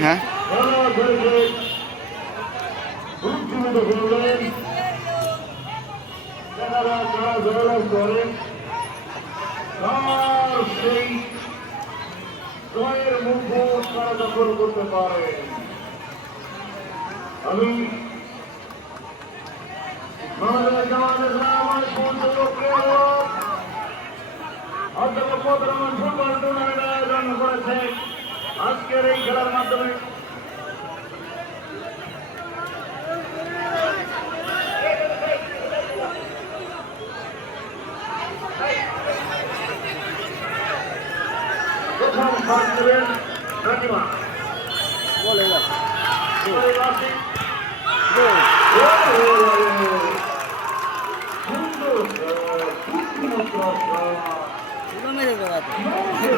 হ্যাঁ সেই জয়ের মুখোশ তারা দখল করতে পারে আমি আমাদের জামানের আমার প্রিয় অধ্যাপক মদরমন ফুটবল টুর্নামেন্ট আয়োজন করেছে আজকের এই খেলার মাধ্যমে প্রথম স্থান দেবেন রাজিমা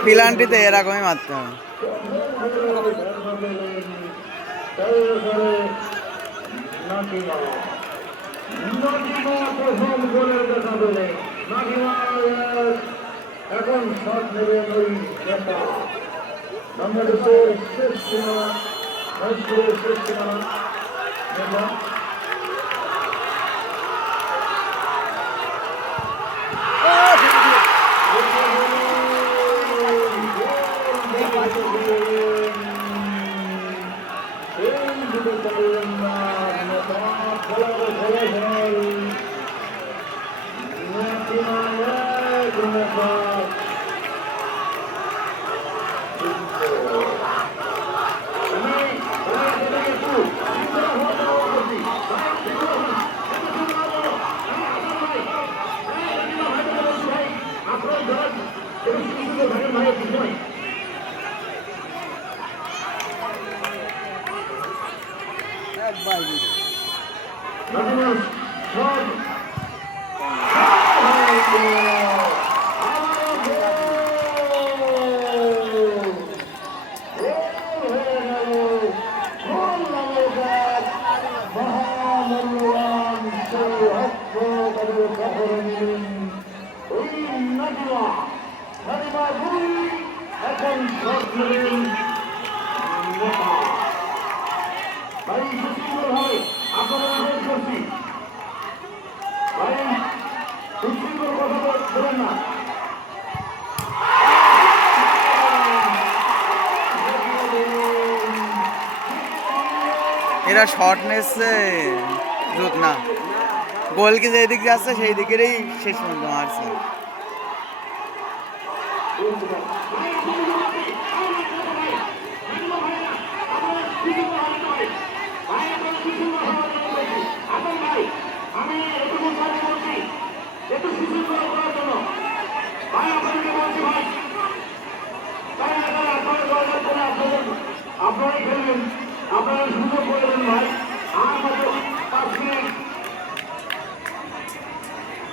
পিলান্টিতে এরকমই মারতে হবে। এখন বাংলাদেশের শেষ সিনেমা মহেশপুরের শেষ সিনেমা নেতা আপনার Natomiast szok. এখন শট নেবেন নেপাল ভাই সুশৃঙ্খল হবে আপনারা অনুরোধ করছি ভাই সুশৃঙ্খল কথা বলবেন না এরা শর্ট নেচ্ছে। জুত না। গোল কি যেই দিক যাচ্ছে সেই দিকেরই শেষ পর্যন্ত মারছে। আমি এটুকু কাজ করছি একটু সুশৃঙ্খল করার জন্য ভাই আপনাকে বলছি ভাই তাই আপনারা আপনারা দরকার করে আপনাদের আপনারাই খেলবেন আপনারা সুযোগ করে ভাই। আর মাত্র পাঁচ মিনিট।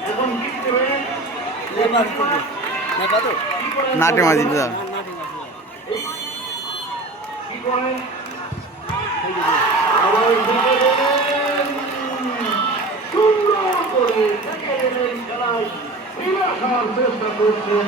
এখন কি দেবেন নাটে মাঝি যা কি করেন? আবার ঢুকে গেলেন। সুন্দর করে খেলায়। চেষ্টা করছেন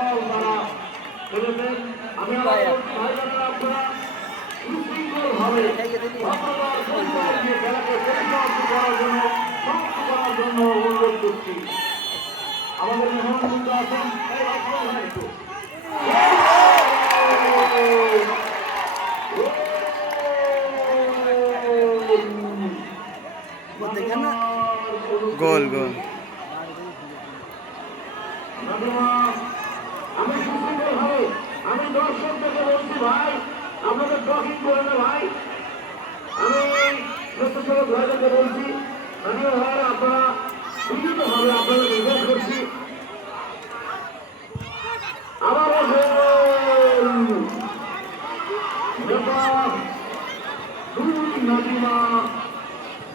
আমাদের মেহমান আছেন একটু। গোল গোল। ভাই আমরা করে না ভাই। আমি প্রত্যেক বলছি আপনাদের করছি।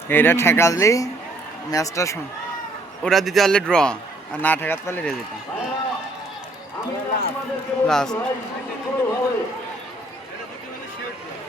এটা ঠেকালি ম্যাচটা শোন। ওরা দিতে পারলে ড্র আর না ঠেকাতে পারলে রেজিটা লাস্ট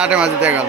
নাটে মাঝে দিয়ে গেল।